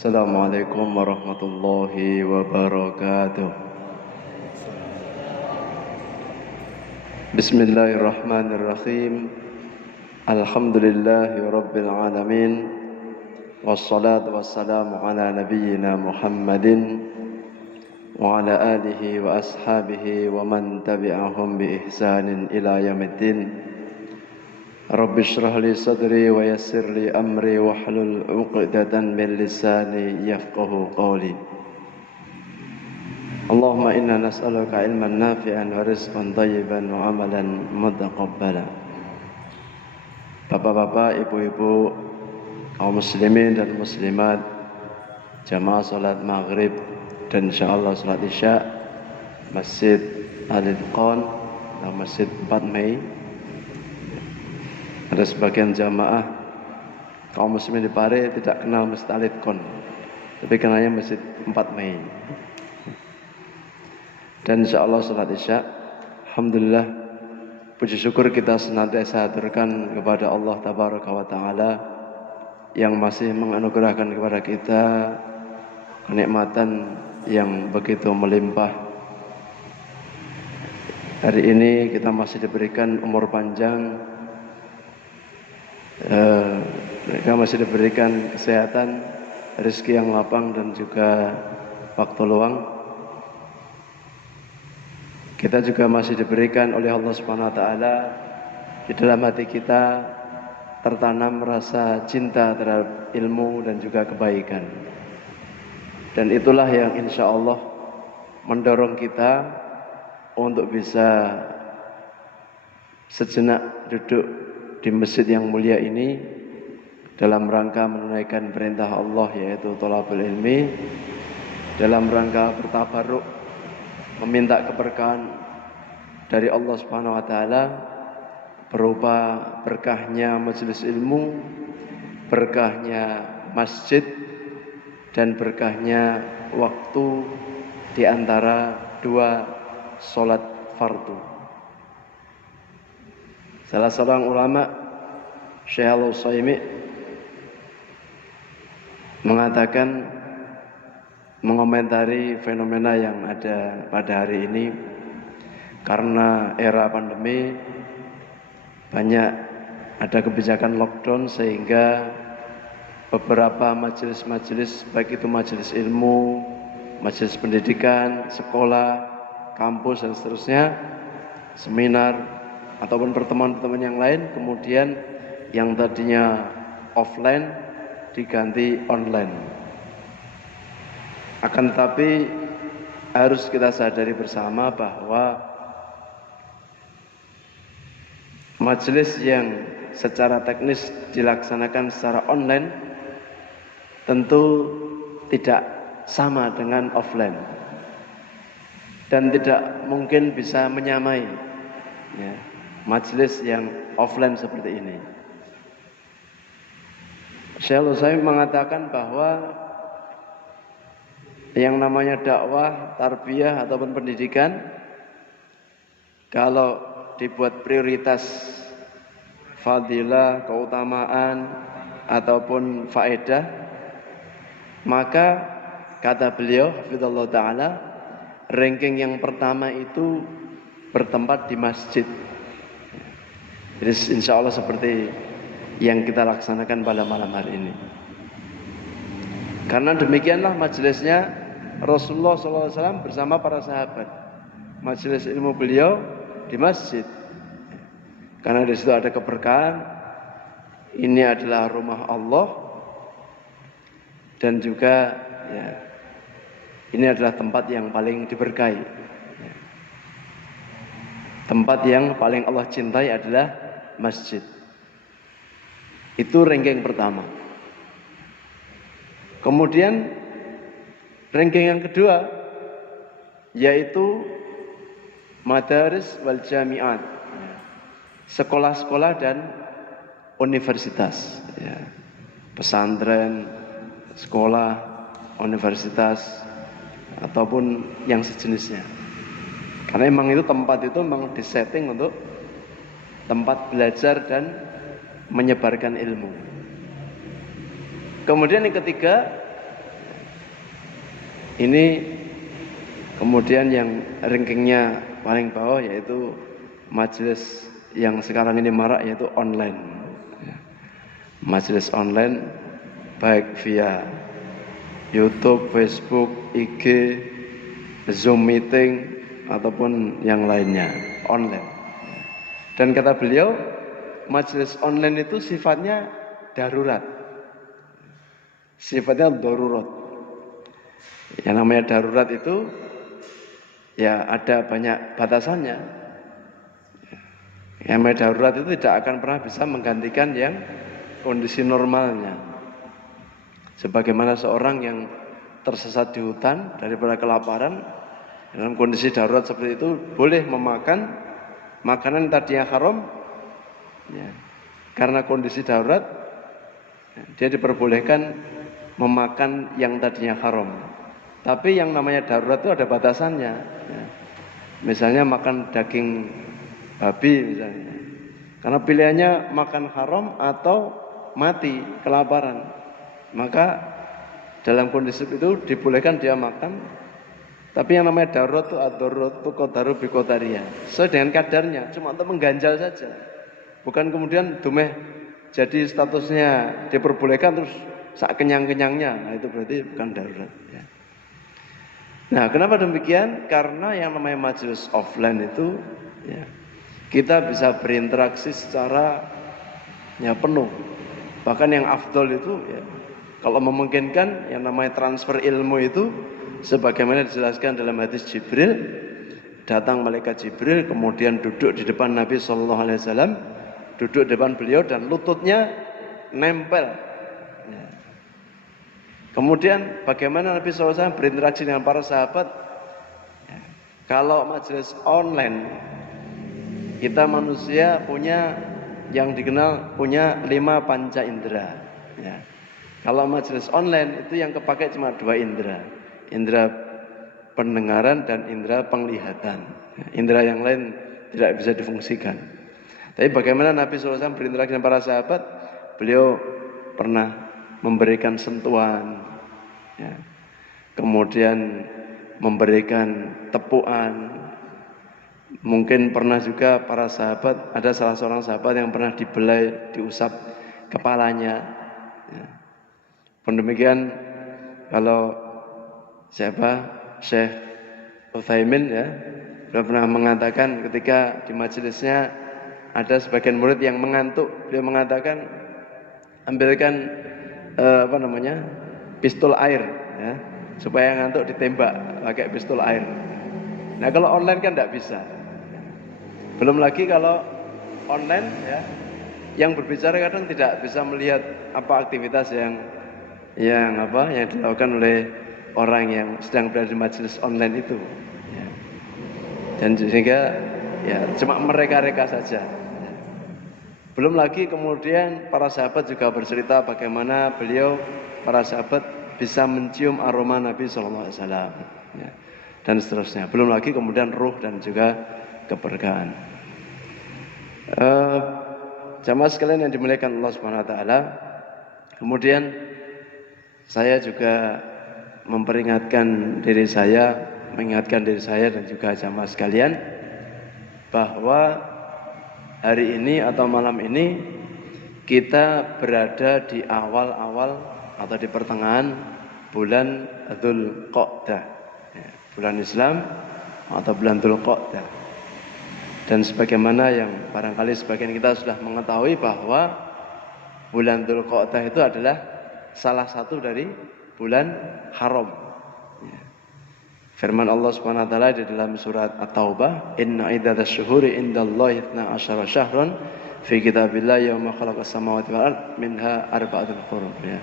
Assalamualaikum warahmatullahi wabarakatuh. Bismillahirrahmanirrahim. Alhamdulillahi rabbil alamin. Wassalatu wassalamu ala nabiyyina Muhammadin wa ala alihi wa ashabihi wa man tabi'ahum bi ihsanin ila yaumiddin. Rabbi shrah li sadri wa yassir li amri wahlul 'uqdatan min lisani yafqahu qawli. Allahumma inna nas'aluka ilman nafi'an wa rizqan thayyiban wa amalan mutaqabbala. Bapak-bapak, ibu-ibu, kaum muslimin dan muslimat, jamaah salat maghrib dan insyaallah salat isya Masjid Al-Itqan atau Masjid 4 Mei. Ada sebagian jamaah kaum muslimin di Pare tidak kenal Masjid Al-Itqan, tapi kenalnya Masjid 4 Mei. Dan insyaallah salat isya, alhamdulillah, puji syukur kita senantiasa haturkan kepada Allah Tabaraka wa Ta'ala yang masih menganugerahkan kepada kita kenikmatan yang begitu melimpah. Hari ini kita masih diberikan umur panjang, mereka masih diberikan kesehatan, rezeki yang lapang dan juga waktu luang. Kita juga masih diberikan oleh Allah Subhanahu wa taala di dalam hati kita tertanam rasa cinta terhadap ilmu dan juga kebaikan. Dan itulah yang insya Allah mendorong kita untuk bisa sejenak duduk di masjid yang mulia ini dalam rangka menunaikan perintah Allah, yaitu thalabul ilmi, dalam rangka bertabarruk, meminta keberkahan dari Allah Subhanahu wa taala berupa berkahnya majelis ilmu, berkahnya masjid, dan berkahnya waktu di antara dua sholat fardu. Salah seorang ulama, Syekh Al-Utsaimin, mengatakan, mengomentari fenomena yang ada pada hari ini, karena era pandemi banyak ada kebijakan lockdown sehingga beberapa majelis-majelis, baik itu majelis ilmu, majelis pendidikan, sekolah, kampus dan seterusnya, seminar ataupun pertemuan-pertemuan yang lain, kemudian yang tadinya offline diganti online. Akan tetapi harus kita sadari bersama bahwa majelis yang secara teknis dilaksanakan secara online tentu tidak sama dengan offline dan tidak mungkin bisa menyamai ya, majelis yang offline seperti ini. Syekh Al-Utsaimin mengatakan bahwa yang namanya dakwah, tarbiyah ataupun pendidikan, kalau dibuat prioritas fadilah, keutamaan ataupun faedah, maka kata beliau hafizallahu taala, ranking yang pertama itu bertempat di masjid. Jadi insya Allah seperti yang kita laksanakan pada malam hari ini. Karena demikianlah majelisnya Rasulullah SAW bersama para sahabat. Majelis ilmu beliau di masjid. Karena di situ ada keberkahan. Ini adalah rumah Allah. Dan juga ya, ini adalah tempat yang paling diberkahi. Tempat yang paling Allah cintai adalah masjid. Itu ranking pertama. Kemudian ranking yang kedua yaitu madaris wal jami'at, sekolah-sekolah dan universitas ya. Pesantren, sekolah, universitas ataupun yang sejenisnya. Karena memang itu tempat itu memang disetting untuk tempat belajar dan menyebarkan ilmu. Kemudian yang ketiga Ini kemudian yang rankingnya paling bawah yaitu majelis yang sekarang ini marak yaitu online. Majelis online baik via YouTube, Facebook, IG, Zoom meeting ataupun yang lainnya online. Dan kata beliau, majelis online itu sifatnya darurat. Sifatnya darurat. Yang namanya darurat itu ya ada banyak batasannya. Yang namanya darurat itu tidak akan pernah bisa menggantikan yang kondisi normalnya. Sebagaimana seorang yang tersesat di hutan daripada kelaparan, dalam kondisi darurat seperti itu boleh memakan makanan yang tadinya haram, ya, karena kondisi darurat dia diperbolehkan memakan yang tadinya haram. Tapi yang namanya darurat itu ada batasannya, ya. Misalnya makan daging babi misalnya, karena pilihannya makan haram atau mati kelaparan, maka dalam kondisi itu dibolehkan dia makan. Tapi yang namanya darurat itu ad-darurat itu qadaru bi qadariyah, sesuai dengan kadarnya, cuma untuk mengganjal saja. Bukan kemudian dumeh jadi statusnya diperbolehkan terus sak kenyang-kenyangnya. Nah, itu berarti bukan darurat, ya. Nah, kenapa demikian? Karena yang namanya majelis offline itu, ya, kita bisa berinteraksi secara ya penuh. Bahkan yang afdol itu, ya, kalau memungkinkan yang namanya transfer ilmu itu, sebagaimana dijelaskan dalam hadis Jibril, datang malaikat Jibril kemudian duduk di depan Nabi Sallallahu Alaihi Wasallam, duduk di depan beliau dan lututnya nempel. Ya. Kemudian bagaimana Nabi SAW berinteraksi dengan para sahabat? Ya. Kalau majelis online, kita manusia punya yang dikenal punya 5 panca indera. Ya. Kalau majelis online itu yang kepakai cuma 2 indera, indera pendengaran dan indera penglihatan. Indera yang lain tidak bisa difungsikan. Tapi bagaimana Nabi SAW berinteraksi dengan para sahabat? Beliau pernah memberikan sentuhan, ya, kemudian memberikan tepuan. Mungkin pernah juga para sahabat, ada salah seorang sahabat yang pernah dibelai, diusap kepalanya, ya. Demikian kalau Syekh Utsaimin, ya, beliau pernah mengatakan ketika di majelisnya ada sebagian murid yang mengantuk, beliau mengatakan ambilkan pistol air, ya, supaya ngantuk ditembak pakai pistol air. Nah, kalau online kan tidak bisa. Belum lagi kalau online, ya, yang berbicara kadang tidak bisa melihat apa aktivitas yang dilakukan oleh orang yang sedang berada di majelis online itu, ya. Dan sehingga ya cuma mereka-reka saja. Belum lagi kemudian para sahabat juga bercerita bagaimana para sahabat bisa mencium aroma Nabi SAW, ya, dan seterusnya. Belum lagi kemudian ruh dan juga keberkahan. Jamaah sekalian yang dimuliakan Allah Subhanahu Wa Taala, kemudian saya juga mengingatkan diri saya dan juga jamaah sekalian bahwa hari ini atau malam ini kita berada di awal-awal atau di pertengahan bulan Dzulqa'dah, ya, bulan Islam atau bulan Dzulqa'dah. Dan sebagaimana yang barangkali sebagian kita sudah mengetahui bahwa bulan Dzulqa'dah itu adalah salah satu dari bulan haram, ya. Firman Allah Subhanahu wa taala di dalam surat At-Taubah, "Inna iddatash syuhuri indallahi 12 syahran fi kitabillahi yauma khalaqas samawati wal ard minha arba'atun hurum." Ya.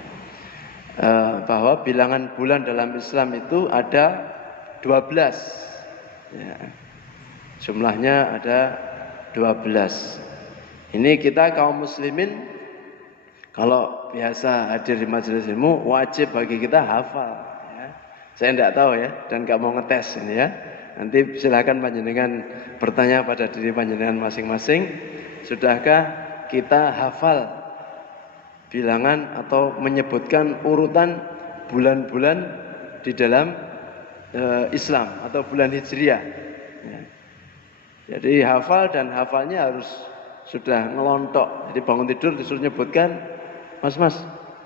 Bahwa bilangan bulan dalam Islam itu ada 12. Ya. Jumlahnya ada 12. Ini kita kaum muslimin kalau biasa hadir di majelis ilmu wajib bagi kita hafal, ya. Saya tidak tahu, ya, dan gak mau ngetes ini, ya. Nanti silakan panjenengan bertanya pada diri panjenengan masing-masing, sudahkah kita hafal bilangan atau menyebutkan urutan bulan-bulan di dalam Islam atau bulan Hijriah. Ya. Jadi hafal dan hafalnya harus sudah ngelontok. Jadi bangun tidur disuruh nyebutkan, mas,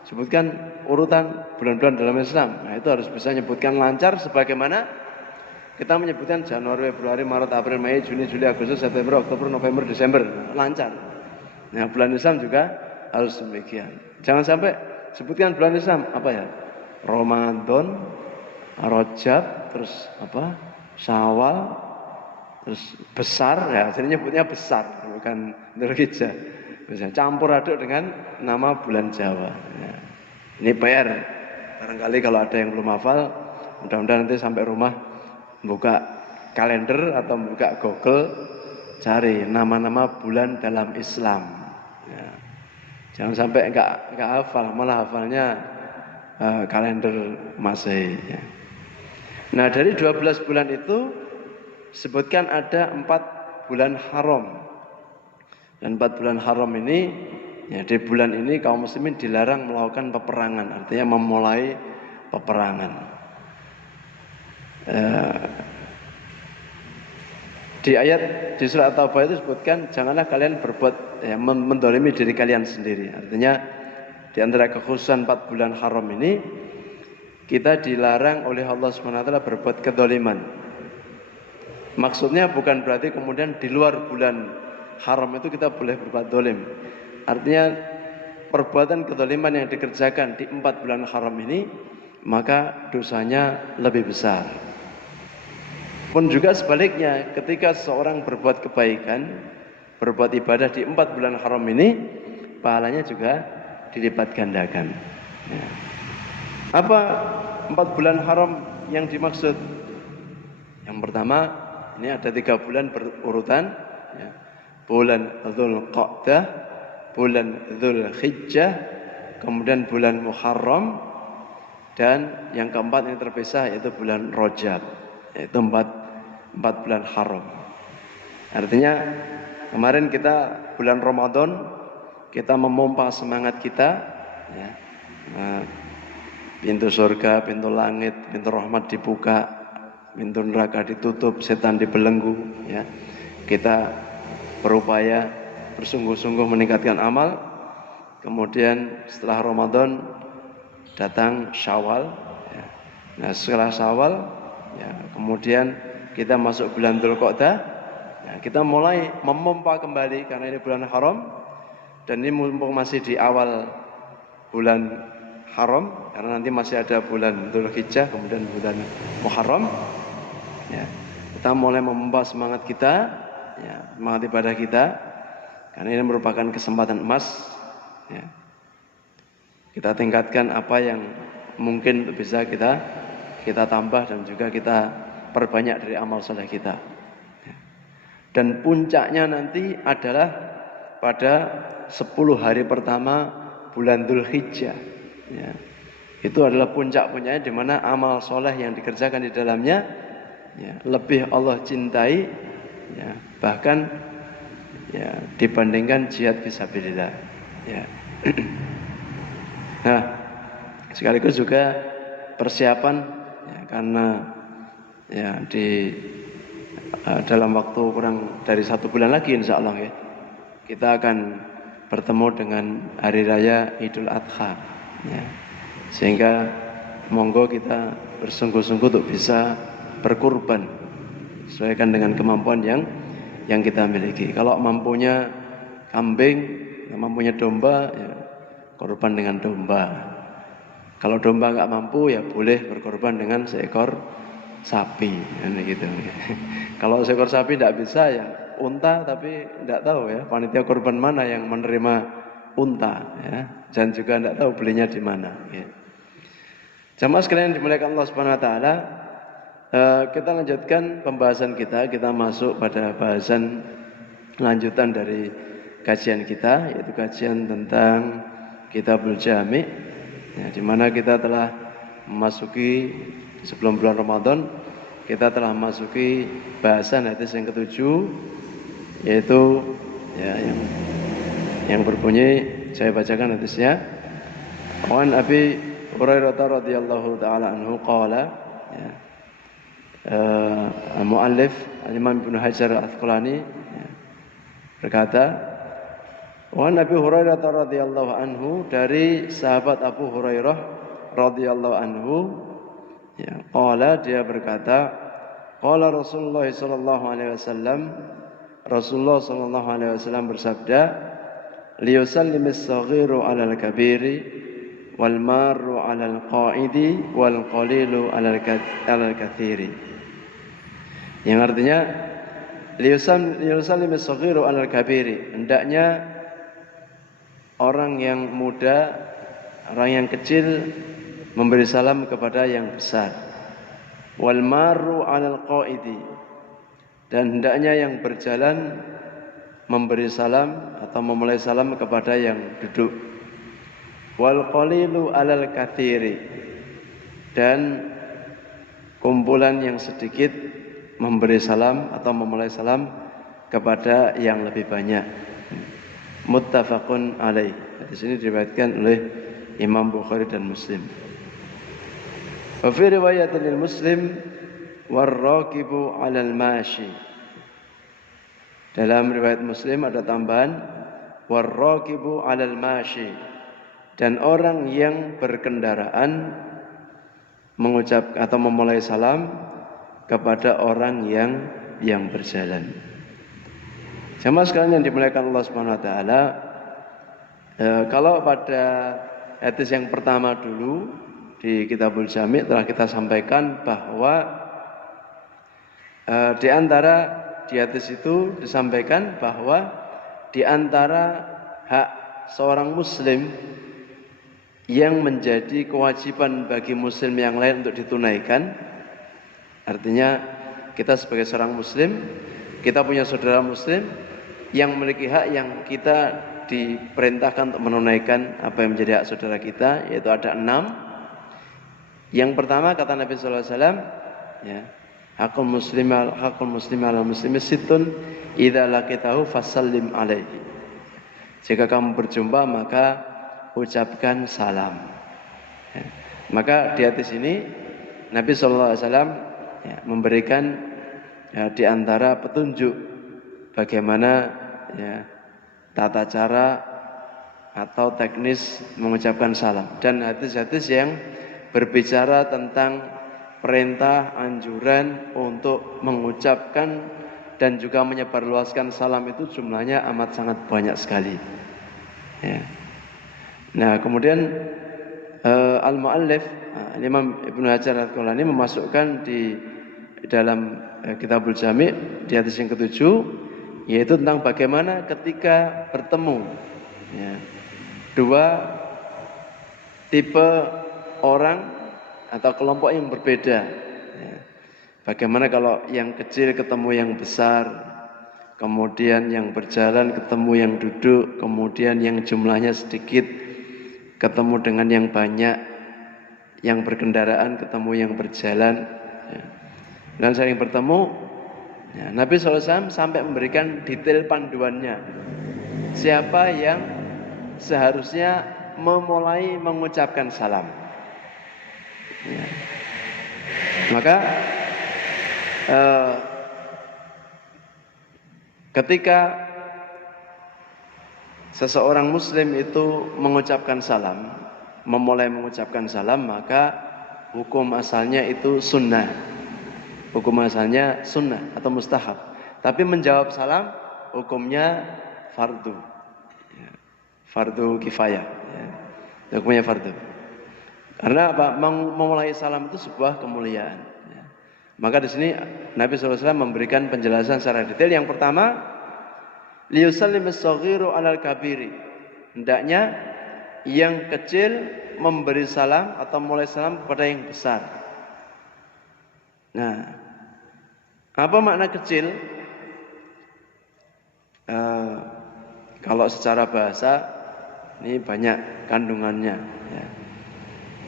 sebutkan urutan bulan-bulan dalam Islam. Nah itu harus bisa nyebutkan lancar sebagaimana kita menyebutkan Januari, Februari, Maret, April, Mei, Juni, Juli, Agustus, September, Oktober, November, Desember. Lancar. Nah bulan Islam juga harus demikian. Jangan sampai sebutkan bulan Islam apa ya? Ramadan, Rajab, terus apa? Syawal, terus besar ya, jadi nyebutnya besar bukan Dzulhijjah. Bisa campur aduk dengan nama bulan Jawa. Ya. Ini PR. Barangkali kalau ada yang belum hafal, mudah-mudahan nanti sampai rumah buka kalender atau buka Google, cari nama-nama bulan dalam Islam. Ya. Jangan sampai enggak hafal, malah hafalnya kalender Masehi. Ya. Nah dari 12 bulan itu sebutkan ada 4 bulan haram. Dan 4 bulan haram ini, ya di bulan ini kaum muslimin dilarang melakukan peperangan, artinya memulai peperangan. Di ayat di surat At-Taubah itu disebutkan janganlah kalian berbuat mendolimi diri kalian sendiri. Artinya di antara kekhususan 4 bulan haram ini kita dilarang oleh Allah SWT berbuat kedoliman. Maksudnya bukan berarti kemudian di luar bulan haram itu kita boleh berbuat dolim. Artinya perbuatan kedoliman yang dikerjakan di 4 bulan haram ini maka dosanya lebih besar. Pun juga sebaliknya ketika seorang berbuat kebaikan, berbuat ibadah di 4 bulan haram ini, pahalanya juga dilipat gandakan. Ya. Apa 4 bulan haram yang dimaksud? Yang pertama, ini ada 3 bulan berurutan. Ya. Bulan Dzulqa'dah, bulan Dzulhijjah, kemudian bulan Muharram, dan yang keempat ini terpisah yaitu bulan Rajab. Yaitu 4 bulan haram. Artinya kemarin kita bulan Ramadan kita memompa semangat kita, ya. Pintu surga, pintu langit, pintu rahmat dibuka, pintu neraka ditutup, setan dibelenggu, ya. Kita berupaya bersungguh-sungguh meningkatkan amal. Kemudian setelah Ramadan datang Syawal, ya. Nah setelah Syawal, ya, kemudian kita masuk bulan Dzulqa'dah, ya, kita mulai memompa kembali karena ini bulan haram dan ini mumpung masih di awal bulan haram karena nanti masih ada bulan Dzulhijjah kemudian bulan Muharram, ya, kita mulai memompa semangat kita, ya, semangat ibadah kita karena ini merupakan kesempatan emas, ya. Kita tingkatkan apa yang mungkin bisa kita tambah dan juga kita perbanyak dari amal saleh kita. Dan puncaknya nanti adalah pada 10 hari pertama bulan Dzulhijjah. Ya. Itu adalah puncak-puncaknya di mana amal soleh yang dikerjakan di dalamnya, ya, lebih Allah cintai, ya, bahkan, ya, dibandingkan jihad fisabilillah. Ya. Nah, sekaligus juga persiapan, ya, karena ya di dalam waktu kurang dari 1 bulan lagi insya Allah, ya, kita akan bertemu dengan hari raya Idul Adha, ya. Sehingga monggo kita bersungguh-sungguh untuk bisa berkurban sesuaikan dengan kemampuan yang kita miliki. Kalau mampunya kambing, mampunya domba, ya, korban dengan domba. Kalau domba nggak mampu, ya boleh berkorban dengan seekor sapi, gitu. Kalau seekor sapi tidak bisa, ya unta, tapi tidak tahu, ya, panitia korban mana yang menerima unta, ya, dan juga tidak tahu belinya di mana, ya. Jamaah sekalian dimuliakan Allah Subhanahu wa taala, kita lanjutkan pembahasan kita masuk pada bahasan lanjutan dari kajian kita, yaitu kajian tentang Kitabul Jami', ya, di mana kita telah memasuki sebelum bulan Ramadan, kita telah memasuki bahasan hadis yang ke-7, yaitu, ya, yang berbunyi, saya bacakan hadisnya. Wan Abi Hurairah radhiyallahu taala anhu qala, ya, muallif Imam Ibnu Hajar Al-Asqalani berkata, wa Nabi Hurairah radhiyallahu anhu, dari sahabat Abu Hurairah radhiyallahu anhu, ya, qala, dia berkata, qala Rasulullah sallallahu alaihi wasallam, Rasulullah sallallahu alaihi wasallam bersabda, liyusallimis saghiru 'alal kabiri wal marru 'alal qa'idi wal qalilu 'alal katsiri. Yang artinya liyusallimis saghiru 'alal kabiri, hendaknya orang yang muda, orang yang kecil memberi salam kepada yang besar. Wal marru 'alal qa'idi, dan hendaknya yang berjalan memberi salam atau memulai salam kepada yang duduk. Wal qalilu 'alal katsiri, dan kumpulan yang sedikit memberi salam atau memulai salam kepada yang lebih banyak. Muttafaqun alaih. Di sini diriwayatkan oleh Imam Bukhari dan Muslim. Wa fi riwayatin lil Muslim war-raqibu 'alal mashi. Dalam riwayat Muslim ada tambahan war-raqibu 'alal mashi, dan orang yang berkendaraan mengucap atau memulai salam kepada orang yang berjalan. Jamaah sekalian yang dimuliakan Allah Subhanahu wa taala, kalau pada hadis yang pertama dulu di Kitabul Jami' telah kita sampaikan bahwa di hadis itu disampaikan bahwa di antara hak seorang muslim yang menjadi kewajiban bagi muslim yang lain untuk ditunaikan, artinya kita sebagai seorang muslim, kita punya saudara muslim yang memiliki hak yang kita diperintahkan untuk menunaikan apa yang menjadi hak saudara kita, yaitu ada 6. Yang pertama kata Nabi sallallahu alaihi wasallam, ya, hakul muslim ala muslimi sittun idza laqitahu fasallim alaihi. Jika kamu berjumpa maka ucapkan salam. Ya. Maka di hadis ini Nabi sallallahu alaihi wasallam memberikan di antara petunjuk bagaimana tata cara atau teknis mengucapkan salam, dan hadis-hadis yang berbicara tentang perintah, anjuran untuk mengucapkan dan juga menyebarluaskan salam itu jumlahnya amat sangat banyak sekali. Ya. Nah, kemudian al-muallif Imam Ibnu Hajar Al-Asqalani memasukkan di dalam Kitabul Jami' di hadis yang ke-7, yaitu tentang bagaimana ketika bertemu dua tipe orang atau kelompok yang berbeda. Bagaimana kalau yang kecil ketemu yang besar, kemudian yang berjalan ketemu yang duduk, kemudian yang jumlahnya sedikit ketemu dengan yang banyak, yang berkendaraan ketemu yang berjalan. Dan sering bertemu, Nabi SAW sampai memberikan detail panduannya, siapa yang seharusnya memulai mengucapkan salam. Maka ketika seseorang muslim itu mengucapkan salam, memulai mengucapkan salam, maka hukum asalnya itu sunnah. Hukum asalnya sunnah atau mustahab. Tapi menjawab salam hukumnya fardu. Fardu kifayah. Hukumnya fardu. Karena apa? Memulai salam itu sebuah kemuliaan. Maka di sini Nabi SAW memberikan penjelasan secara detail. Yang pertama, liyusallimis saghiru 'alal kabiri. Hendaknya yang kecil memberi salam atau mulai salam kepada yang besar. Nah, apa makna kecil? Kalau secara bahasa ini banyak kandungannya. Ya.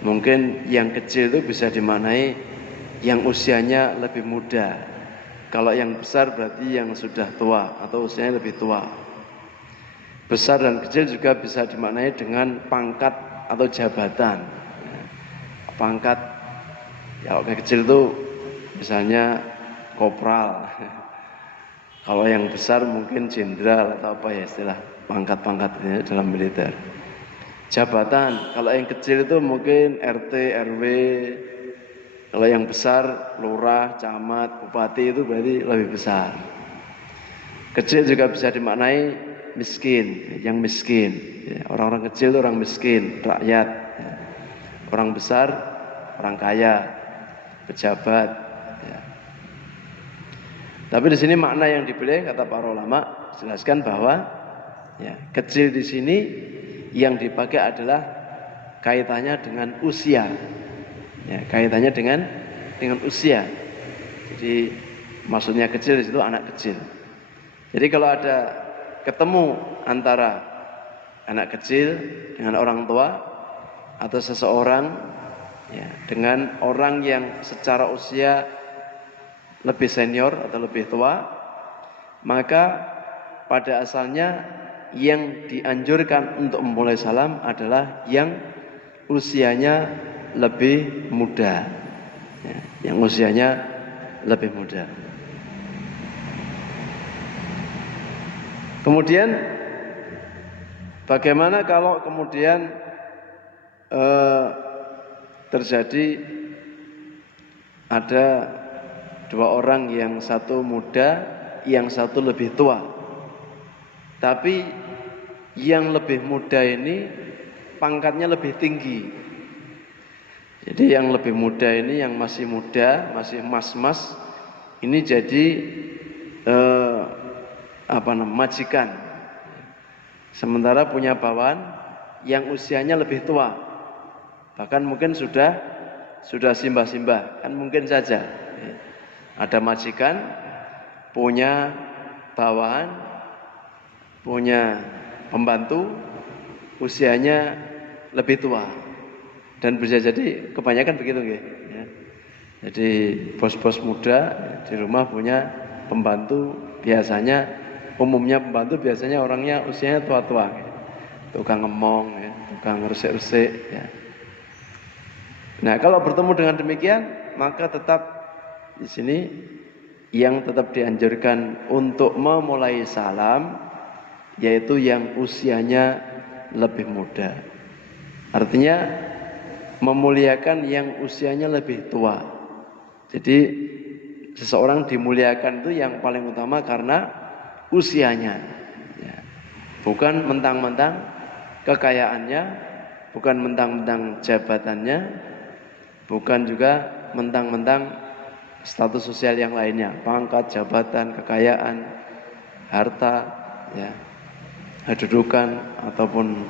Mungkin yang kecil itu bisa dimaknai yang usianya lebih muda. Kalau yang besar berarti yang sudah tua atau usianya lebih tua. Besar dan kecil juga bisa dimaknai dengan pangkat atau jabatan. Pangkat, ya orang kecil itu misalnya kopral. Kalau yang besar mungkin jenderal atau apa ya istilah pangkat-pangkatnya dalam militer. Jabatan, kalau yang kecil itu mungkin RT, RW. Kalau yang besar lurah, camat, bupati itu berarti lebih besar. Kecil juga bisa dimaknai miskin, yang miskin. Orang-orang kecil itu orang miskin, rakyat. Orang besar, orang kaya, pejabat. Ya. Tapi di sini makna yang dipilih kata para ulama jelaskan bahwa ya, kecil di sini yang dipakai adalah kaitannya dengan usia. Ya, kaitannya dengan usia. Jadi maksudnya kecil di situ anak kecil. Jadi kalau ada ketemu antara anak kecil dengan orang tua atau seseorang ya, dengan orang yang secara usia lebih senior atau lebih tua, maka pada asalnya yang dianjurkan untuk memulai salam adalah yang usianya lebih muda, ya, yang usianya lebih muda. Kemudian bagaimana kalau kemudian terjadi ada dua orang, yang satu muda, yang satu lebih tua. Tapi yang lebih muda ini pangkatnya lebih tinggi. Jadi yang lebih muda ini, yang masih muda, masih mas-mas, ini jadi majikan. Sementara punya bawahan yang usianya lebih tua. Bahkan mungkin sudah simbah-simbah, kan mungkin saja. Ada majikan, punya bawahan, punya pembantu, usianya lebih tua. Dan bisa jadi kebanyakan begitu ya. Jadi bos-bos muda di rumah punya pembantu, umumnya pembantu biasanya orangnya usianya tua-tua. Tukang ngemong, ya, tukang resik-resik. Ya. Nah kalau bertemu dengan demikian, maka tetap di sini yang tetap dianjurkan untuk memulai salam yaitu yang usianya lebih muda. Artinya memuliakan yang usianya lebih tua. Jadi seseorang dimuliakan itu yang paling utama karena usianya, ya. Bukan mentang-mentang kekayaannya, bukan mentang-mentang jabatannya, bukan juga mentang-mentang status sosial yang lainnya, pangkat, jabatan, kekayaan, harta, ya, kedudukan ataupun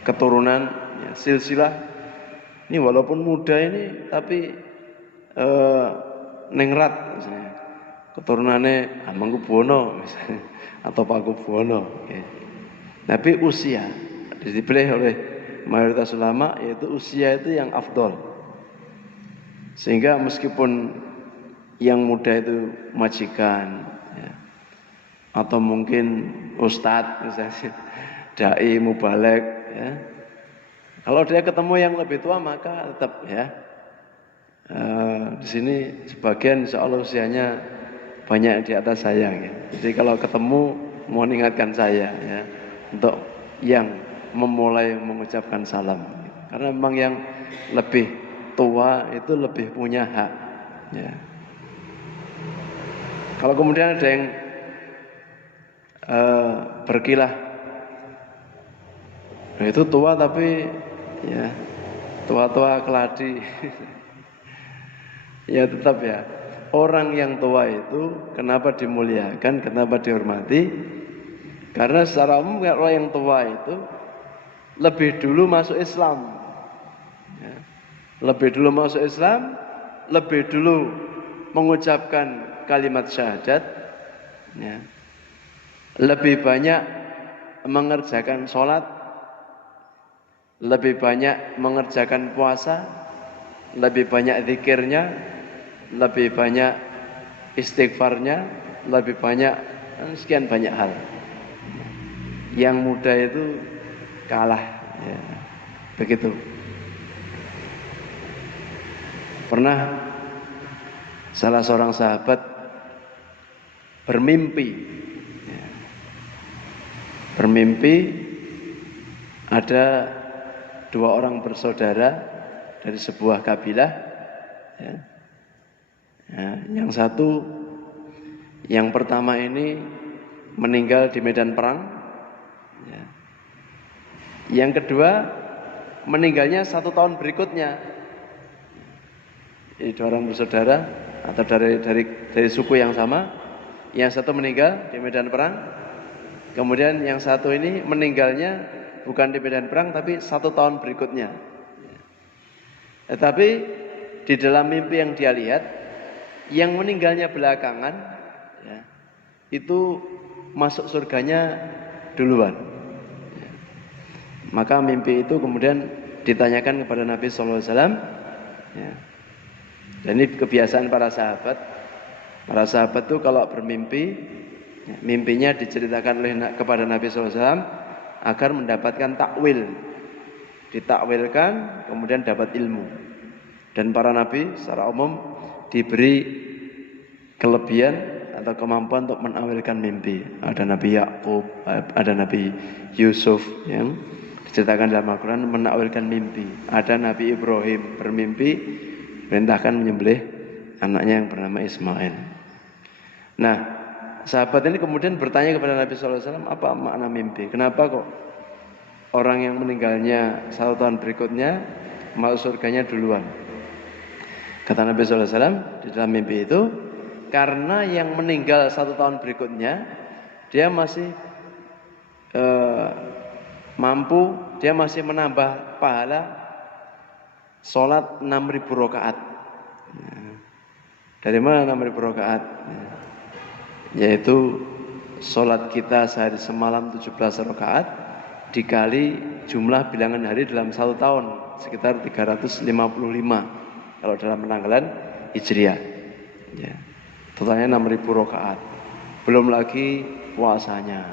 keturunan, ya, silsilah. Ini walaupun muda ini, tapi ningrat misalnya, keturunannya Hamengkubuwono misalnya, atau Pakubuwono. Okay. Tapi usia dipilih oleh mayoritas ulama, yaitu usia itu yang afdol. Sehingga meskipun yang muda itu majikan, ya, atau mungkin ustadz misalnya, dai, mubalek, ya. Kalau dia ketemu yang lebih tua maka tetap ya. Di sini sebagian insya Allah usianya banyak di atas saya. Ya. Jadi kalau ketemu mohon ingatkan saya ya, untuk yang memulai mengucapkan salam. Karena memang yang lebih tua itu lebih punya hak. Ya. Kalau kemudian ada yang berkilah, nah itu tua tapi ya tua-tua keladi. Ya tetap ya, orang yang tua itu kenapa dimuliakan, kenapa dihormati? Karena secara umum orang yang tua itu lebih dulu masuk Islam, ya. Lebih dulu masuk Islam, lebih dulu mengucapkan kalimat syahadat, ya. Lebih banyak mengerjakan sholat, lebih banyak mengerjakan puasa, lebih banyak zikirnya, lebih banyak istighfarnya, lebih banyak sekian banyak hal. Yang muda itu kalah, ya. Begitu. Pernah salah seorang sahabat bermimpi, ada dua orang bersaudara dari sebuah kabilah, ya. Yang pertama ini meninggal di medan perang, ya. Yang kedua meninggalnya 1 tahun berikutnya. Jadi 2 orang bersaudara atau dari suku yang sama. Yang satu meninggal di medan perang, kemudian yang satu ini meninggalnya bukan di medan perang tapi 1 tahun berikutnya. Tetapi di dalam mimpi yang dia lihat, yang meninggalnya belakangan, ya, itu masuk surganya duluan. Ya. Maka mimpi itu kemudian ditanyakan kepada Nabi SAW. Ya. Dan ini kebiasaan para sahabat. Para sahabat itu kalau bermimpi, ya, mimpinya diceritakan kepada Nabi SAW agar mendapatkan takwil. Ditakwilkan, kemudian dapat ilmu. Dan para nabi secara umum diberi kelebihan atau kemampuan untuk menawilkan mimpi. Ada Nabi Yakub, ada Nabi Yusuf yang diceritakan dalam Al-Quran menakwilkan mimpi. Ada Nabi Ibrahim bermimpi perintahkan menyembelih anaknya yang bernama Ismail. Nah, sahabat ini kemudian bertanya kepada Nabi SAW, apa makna mimpi? Kenapa kok orang yang meninggalnya 1 tahun berikutnya masuk surganya duluan? Kata Nabi SAW di dalam mimpi itu, karena yang meninggal 1 tahun berikutnya dia masih mampu, dia masih menambah pahala sholat 6.000 rakaat. Dari mana 6.000 rakaat? Yaitu sholat kita sehari semalam 17 rakaat dikali jumlah bilangan hari dalam 1 tahun sekitar 355 kalau dalam penanggalan Hijriah. Ya. Totalnya 6.000 rakaat. Belum lagi puasanya,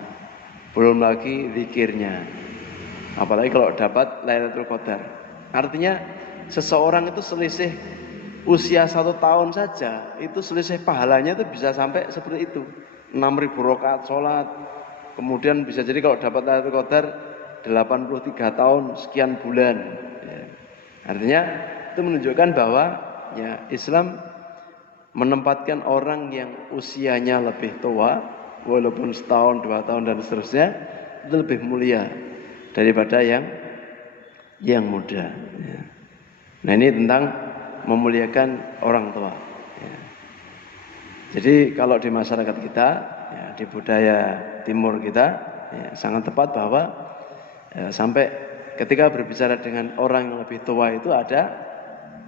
belum lagi zikirnya. Apalagi kalau dapat Lailatul Qadar. Artinya seseorang itu selisih usia 1 tahun saja, itu selisih pahalanya itu bisa sampai seperti itu. 6.000 rakaat sholat. Kemudian bisa jadi kalau dapat Lailatul Qadar 83 tahun sekian bulan. Ya. Artinya itu menunjukkan bahwa ya Islam menempatkan orang yang usianya lebih tua, walaupun setahun, 2 tahun dan seterusnya, itu lebih mulia daripada yang muda. Ya. Nah ini tentang memuliakan orang tua. Ya. Jadi kalau di masyarakat kita, ya, di budaya timur kita, ya, sangat tepat bahwa sampai ketika berbicara dengan orang yang lebih tua itu ada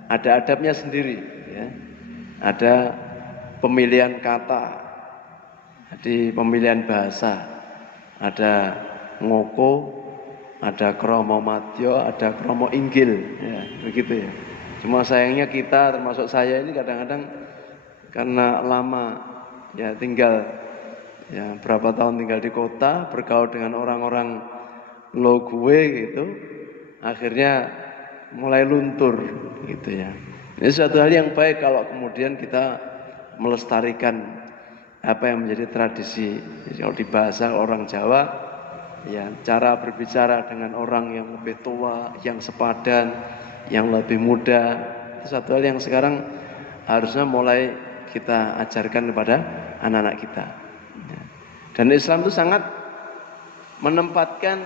adabnya sendiri, ya. Ada pemilihan kata, jadi pemilihan bahasa, ada ngoko, ada kromo madya, ada kromo inggil, ya, begitu ya. Cuma sayangnya kita termasuk saya ini kadang-kadang karena lama ya tinggal ya berapa tahun tinggal di kota, bergaul dengan orang-orang lo gue gitu, akhirnya mulai luntur gitu ya. Ini suatu hal yang baik kalau kemudian kita melestarikan apa yang menjadi tradisi. Jadi kalau di bahasa orang Jawa, ya cara berbicara dengan orang yang lebih tua, yang sepadan, yang lebih muda, itu satu hal yang sekarang harusnya mulai kita ajarkan kepada anak-anak kita. Dan Islam itu sangat menempatkan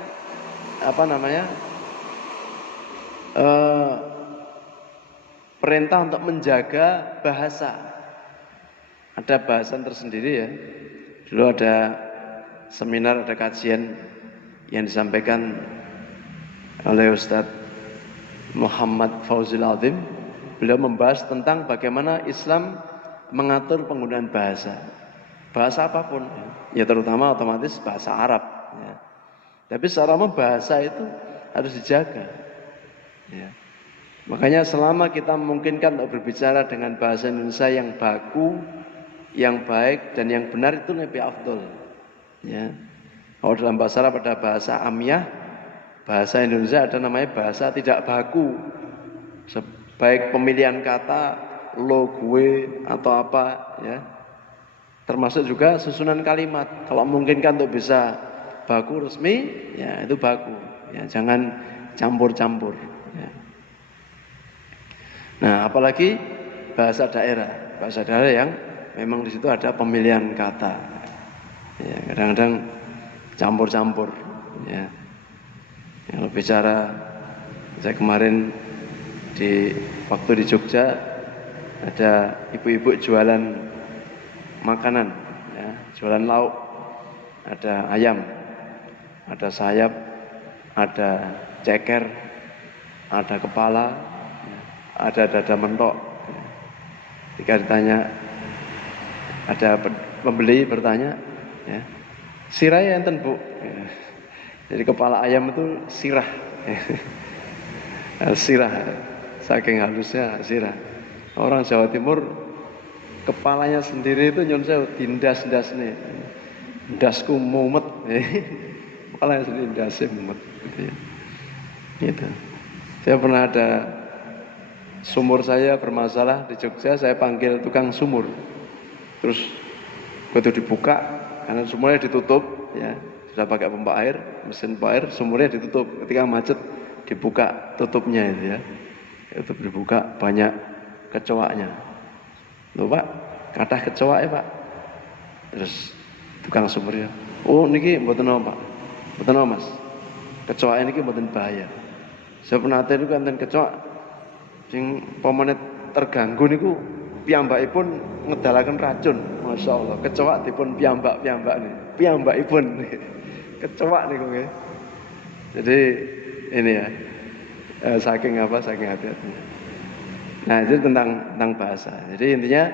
perintah untuk menjaga bahasa. Ada bahasan tersendiri ya. Dulu ada seminar, ada kajian yang disampaikan oleh Ustadz Muhammad Fauzil Azim. Beliau membahas tentang bagaimana Islam mengatur penggunaan bahasa. Bahasa apapun, ya terutama otomatis bahasa Arab. Ya. Tapi secara umum bahasa itu harus dijaga. Ya. Makanya selama kita memungkinkan untuk berbicara dengan bahasa Indonesia yang baku, yang baik dan yang benar, itu lebih afdol. Ya. Kalau dalam bahasa Arab ada bahasa amiyah, bahasa Indonesia ada namanya bahasa tidak baku. baik pemilihan kata, lo, gue atau apa ya. Termasuk juga susunan kalimat. Kalau memungkinkan untuk bisa baku resmi, ya itu baku. Ya, jangan campur-campur. Ya. Nah, apalagi bahasa daerah yang memang di situ ada pemilihan kata. Ya, kadang-kadang campur-campur. Ya. Kalau bicara, saya kemarin waktu di Jogja ada ibu-ibu jualan makanan, ya, jualan lauk, ada ayam, ada sayap, ada ceker, ada kepala, ya, ada dada mentok. Ketika ditanya, ada pembeli bertanya, ya, sirah ya enten bu, ya. Jadi kepala ayam itu sirah, ya. Sirah, saking halusnya sirah. Orang Jawa Timur kepalanya sendiri itu nyon saya tindas-das nih. Dasku mumet. Kepalanya sendiri dasnya mumet. Gitu. Saya pernah ada sumur saya bermasalah di Jogja, saya panggil tukang sumur. Terus begitu dibuka karena sumurnya ditutup ya, sudah pakai pompa air, mesin pompa air, sumurnya ditutup. Ketika macet dibuka tutupnya itu ya. Itu dibuka banyak kecoaknya. Loh Pak, kathah kecoa ya Pak. Terus tukang sumurnya, oh niki mboten apa Pak, mboten apa Mas. Kecoa niki mboten bahaya. Saya pernah itu kan kecoa sing pamane terganggu niku piyambakipun ngedalaken racun. Masya Allah, kecoa dipun piyambak nih. Piyambakipun kecoa niku nggih. Jadi ini ya, saking hati-hatinya. Nah itu tentang bahasa. Jadi intinya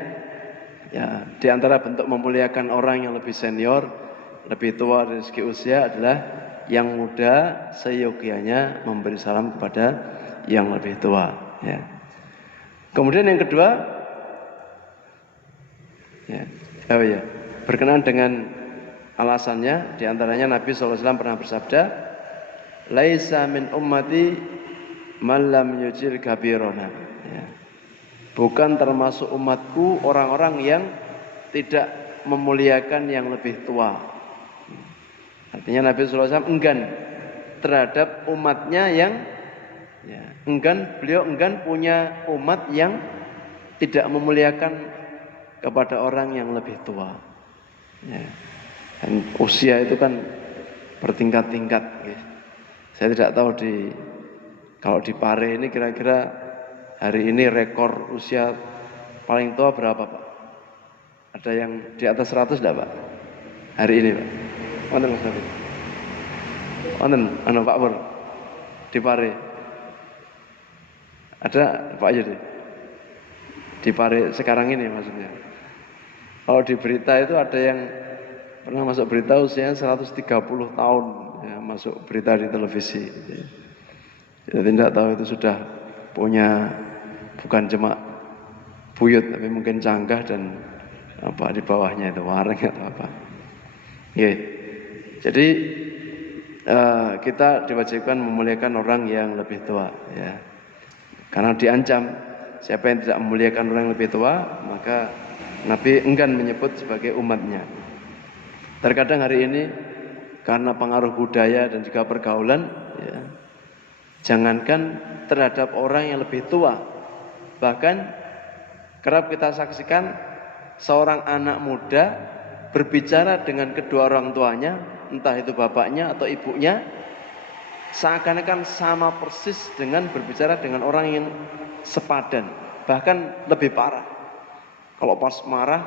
ya di antara bentuk memuliakan orang yang lebih senior, lebih tua dari segi usia adalah yang muda seyogianya memberi salam kepada yang lebih tua. Ya. Kemudian yang kedua, ya, berkenaan dengan alasannya, di antaranya Nabi SAW pernah bersabda, "Laisa min ummati man lam yujil kabirona." Ya. Bukan termasuk umatku orang-orang yang tidak memuliakan yang lebih tua. Artinya Nabi SAW enggan terhadap umatnya yang ya, beliau enggan punya umat yang tidak memuliakan kepada orang yang lebih tua. Ya. Dan usia itu kan bertingkat-tingkat. Ya. Saya tidak tahu kalau di Pare ini kira-kira hari ini rekor usia paling tua berapa Pak? Ada yang di atas 100 enggak Pak? Hari ini Pak? Wonten Mas Nabi? Wonten Pak Pur di Pare. Ada Pak Yudi? Di Pare sekarang ini maksudnya. Kalau di berita itu ada yang pernah masuk berita usianya 130 tahun ya, masuk berita di televisi. Jadi tidak tahu itu sudah punya bukan cuma buyut tapi mungkin canggah dan apa di bawahnya itu wareng atau apa. Oke. Jadi kita diwajibkan memuliakan orang yang lebih tua ya. Karena diancam siapa yang tidak memuliakan orang yang lebih tua, maka Nabi enggan menyebut sebagai umatnya. Terkadang hari ini karena pengaruh budaya dan juga pergaulan ya, jangankan terhadap orang yang lebih tua, bahkan kerap kita saksikan seorang anak muda berbicara dengan kedua orang tuanya, entah itu bapaknya atau ibunya, seakan-akan sama persis dengan berbicara dengan orang yang sepadan, bahkan lebih parah. Kalau pas marah,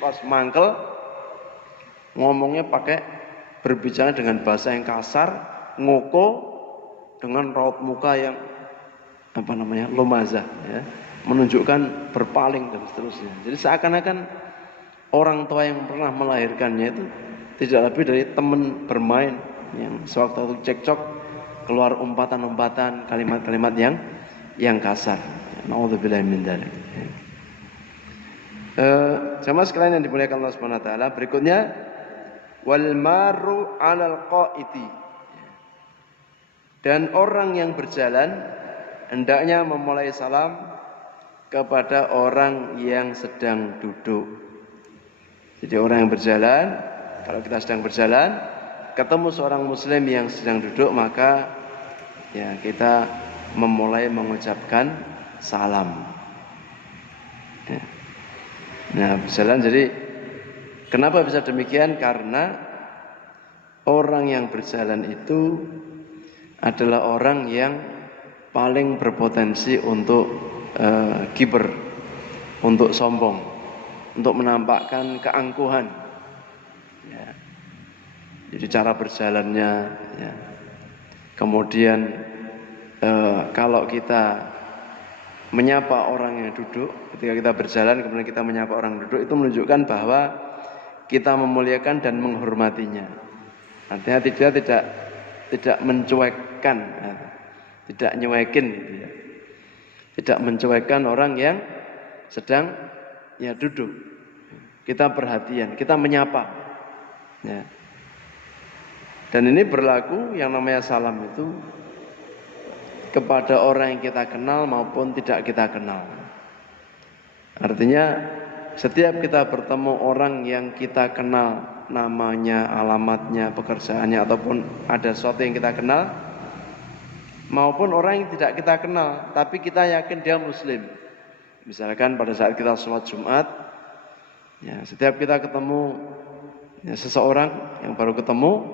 pas mangkel, ngomongnya berbicara dengan bahasa yang kasar, ngoko, dengan raut muka yang lumazah ya, menunjukkan berpaling dan seterusnya. Jadi seakan-akan orang tua yang pernah melahirkannya itu tidak lebih dari teman bermain yang sewaktu-waktu cekcok keluar umpatan-umpatan, kalimat-kalimat yang kasar. Nauzubillahi min dzalik. Jamaah sekalian yang dimuliakan Allah Subhanahu wa taala, berikutnya wal maru 'alal qa'iti. Dan orang yang berjalan hendaknya memulai salam kepada orang yang sedang duduk. Jadi orang yang berjalan, kalau kita sedang berjalan, ketemu seorang muslim yang sedang duduk, maka ya kita memulai mengucapkan salam. Ya. Nah, berjalan, jadi kenapa bisa demikian? Karena orang yang berjalan itu adalah orang yang paling berpotensi untuk kiber, untuk sombong, untuk menampakkan keangkuhan. Ya. Jadi cara berjalannya, ya. Kemudian kalau kita menyapa orang yang duduk, ketika kita berjalan kemudian kita menyapa orang duduk, itu menunjukkan bahwa kita memuliakan dan menghormatinya. Artinya tidak mencuekkan, tidak nyuekin, gitu ya. Tidak mencuekkan orang yang sedang ya duduk. Kita perhatian, kita menyapa. Ya. Dan ini berlaku yang namanya salam itu kepada orang yang kita kenal maupun tidak kita kenal. Artinya setiap kita bertemu orang yang kita kenal, namanya, alamatnya, pekerjaannya, ataupun ada sesuatu yang kita kenal, maupun orang yang tidak kita kenal tapi kita yakin dia muslim. Misalkan pada saat kita sholat Jumat, ya, setiap kita ketemu ya, seseorang yang baru ketemu,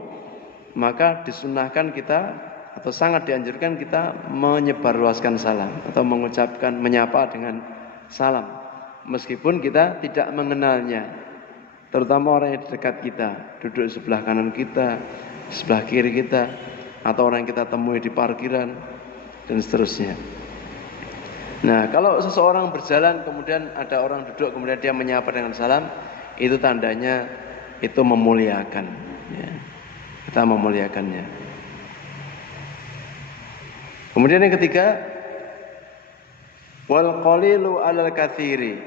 maka disunahkan kita atau sangat dianjurkan kita menyebarluaskan salam atau mengucapkan, menyapa dengan salam meskipun kita tidak mengenalnya, terutama orang yang di dekat kita, duduk di sebelah kanan kita, di sebelah kiri kita, atau orang yang kita temui di parkiran dan seterusnya. Nah, kalau seseorang berjalan kemudian ada orang duduk kemudian dia menyapa dengan salam, itu tandanya itu memuliakan, ya. Kita memuliakannya. Kemudian yang ketiga, wal qalilu 'alal katsiri,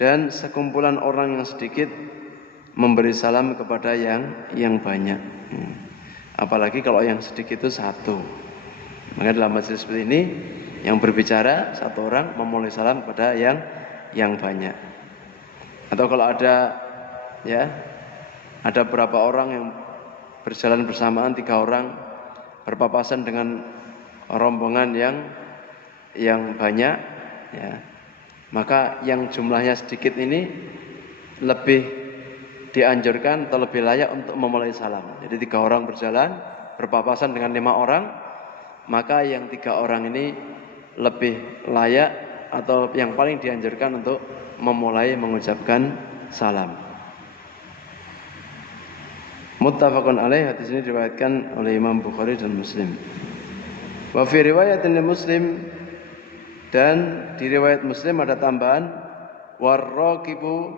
dan sekumpulan orang yang sedikit memberi salam kepada yang banyak. Apalagi kalau yang sedikit itu satu. Maka dalam majelis seperti ini yang berbicara satu orang memulai salam kepada yang banyak. Atau kalau ada beberapa orang yang berjalan bersamaan, 3 orang berpapasan dengan rombongan yang banyak, ya, maka yang jumlahnya sedikit ini lebih dianjurkan atau lebih layak untuk memulai salam. Jadi 3 orang berjalan berpapasan dengan 5 orang, maka yang 3 orang ini lebih layak atau yang paling dianjurkan untuk memulai mengucapkan salam. Muttafaqun alaih, hadis ini diriwayatkan oleh Imam Bukhari dan Muslim. Wa fi riwayatin Muslim, dan di riwayat Muslim ada tambahan warraqibu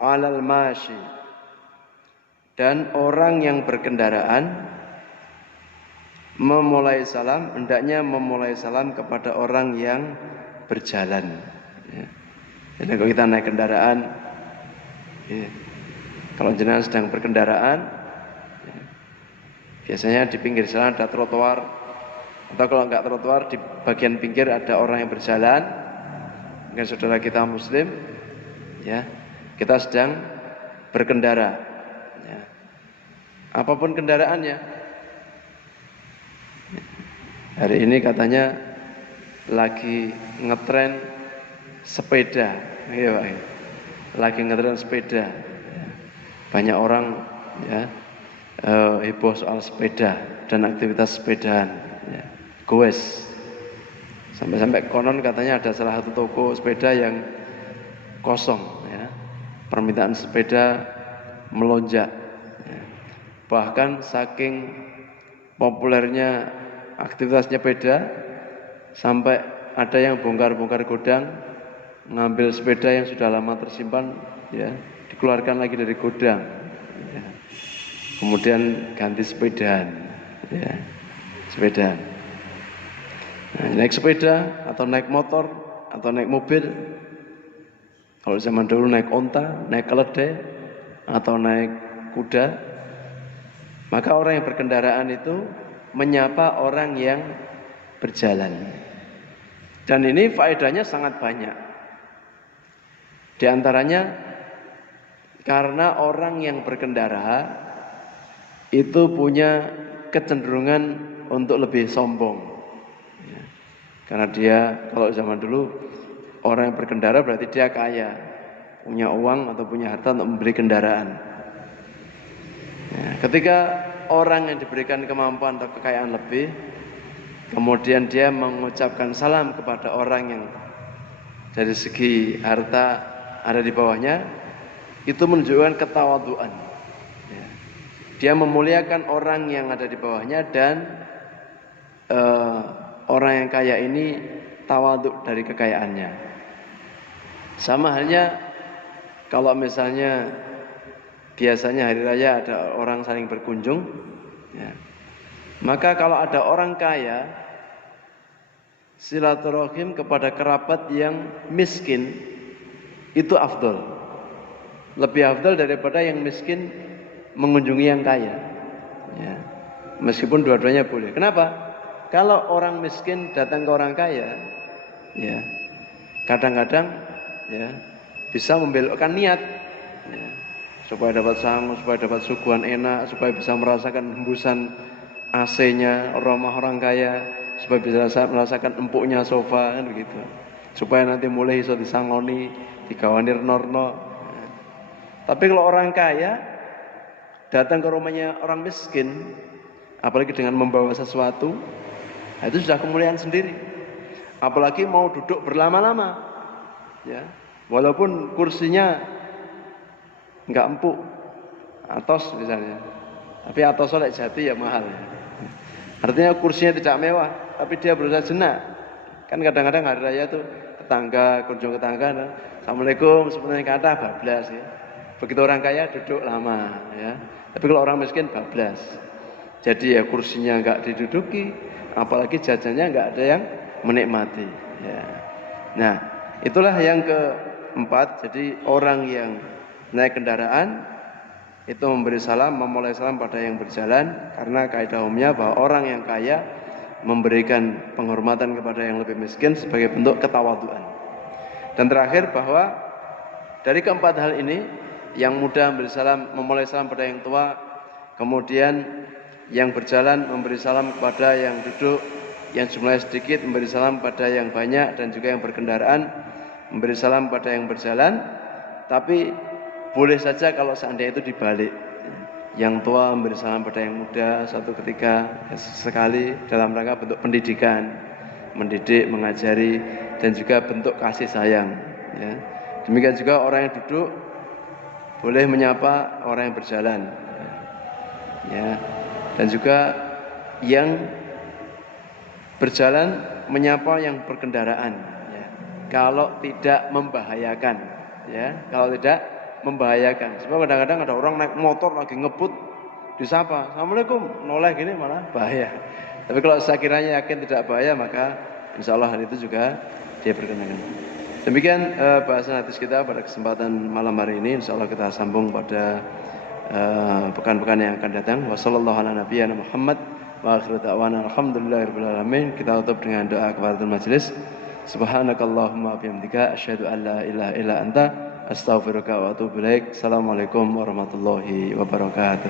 'alal mashi, dan orang yang berkendaraan memulai salam, hendaknya memulai salam kepada orang yang berjalan. Ya. Jadi kalau kita naik kendaraan, ya, kalau jenengan sedang berkendaraan, ya, biasanya di pinggir jalan ada trotoar, atau kalau enggak trotoar di bagian pinggir ada orang yang berjalan. Mungkin saudara kita muslim, ya, kita sedang berkendara, ya. Apapun kendaraannya. Hari ini katanya lagi ngetren sepeda, ya, Pak. Lagi ngetren sepeda. Banyak orang, ya, heboh soal sepeda dan aktivitas sepedaan, ya. Goes. Sampai-sampai konon katanya ada salah satu toko sepeda yang kosong, ya. Permintaan sepeda melonjak, ya. Bahkan saking populernya aktivitasnya sepeda, sampai ada yang bongkar-bongkar gudang, ngambil sepeda yang sudah lama tersimpan, ya, dikeluarkan lagi dari gudang, ya. Kemudian ganti sepedaan, ya, sepedaan. Nah, naik sepeda atau naik motor atau naik mobil. Kalau zaman dulu naik onta, naik keledai, atau naik kuda. Maka orang yang berkendaraan itu menyapa orang yang berjalan. Dan ini faedahnya sangat banyak. Di antaranya karena orang yang berkendara itu punya kecenderungan untuk lebih sombong. Ya. Karena dia kalau zaman dulu orang yang berkendara berarti dia kaya, punya uang atau punya harta untuk membeli kendaraan. Ya. Ketika orang yang diberikan kemampuan atau kekayaan lebih, kemudian dia mengucapkan salam kepada orang yang dari segi harta ada di bawahnya, itu menunjukkan ketawaduan. Ya. Dia memuliakan orang yang ada di bawahnya dan orang yang kaya ini tawadhu dari kekayaannya. Sama halnya kalau misalnya biasanya hari raya ada orang saling berkunjung, ya. Maka kalau ada orang kaya silaturahim kepada kerabat yang miskin itu afdol, lebih afdol daripada yang miskin mengunjungi yang kaya. Ya. Meskipun dua-duanya boleh. Kenapa? Kalau orang miskin datang ke orang kaya, ya kadang-kadang ya bisa membelokkan niat, ya, supaya dapat sangu, supaya dapat suguhan enak, supaya bisa merasakan hembusan AC-nya rumah orang kaya, supaya bisa merasakan empuknya sofa, kan begitu. Supaya nanti mulai iso disangoni, digawani norno. Ya. Tapi kalau orang kaya datang ke rumahnya orang miskin, apalagi dengan membawa sesuatu, itu sudah kemuliaan sendiri. Apalagi mau duduk berlama-lama, ya, walaupun kursinya nggak empuk, atos misalnya, tapi atos oleh jati ya mahal. Artinya kursinya tidak mewah, tapi dia berusaha jenak. Kan kadang-kadang hari raya tuh tetangga, kunjung tetangga, nah, assalamualaikum, sebenarnya kata bablas ya. Begitu orang kaya duduk lama, ya. Tapi kalau orang miskin bablas. Jadi ya kursinya nggak diduduki, apalagi jajannya nggak ada yang menikmati. Ya. Nah, itulah yang keempat. Jadi orang yang naik kendaraan itu memberi salam, memulai salam pada yang berjalan, karena kaidah umumnya bahwa orang yang kaya memberikan penghormatan kepada yang lebih miskin sebagai bentuk ketawaduan. Dan terakhir bahwa dari keempat hal ini, yang muda memberi salam, memulai salam pada yang tua, kemudian yang berjalan memberi salam kepada yang duduk, yang jumlahnya sedikit memberi salam pada yang banyak, dan juga yang berkendaraan memberi salam pada yang berjalan. Tapi boleh saja kalau seandainya itu dibalik, yang tua memberi salam pada yang muda satu ketika sekali dalam rangka bentuk pendidikan, mendidik, mengajari, dan juga bentuk kasih sayang. Ya. Demikian juga orang yang duduk boleh menyapa orang yang berjalan. Ya. Dan juga yang berjalan menyapa yang berkendaraan, ya. Kalau tidak membahayakan, ya. Kalau tidak membahayakan. Sebab kadang-kadang ada orang naik motor lagi ngebut disapa, assalamualaikum, noleh gini malah bahaya. Tapi kalau sekiranya yakin tidak bahaya, maka insya Allah hal itu juga dia berkenan. Demikian bahasan hadis kita pada kesempatan malam hari ini. Insya Allah kita sambung pada pekan-pekan yang akan datang. Wassallallahu ala nabiyyina Muhammad wa akhiru da'wana alhamdulillahirabbil alamin. Kita tutup dengan doa kafaratul majelis. Subhanakallahumma bihamdika asyhadu an la ilaha illa anta astaghfiruka wa atubu ilaik. Assalamualaikum warahmatullahi wabarakatuh.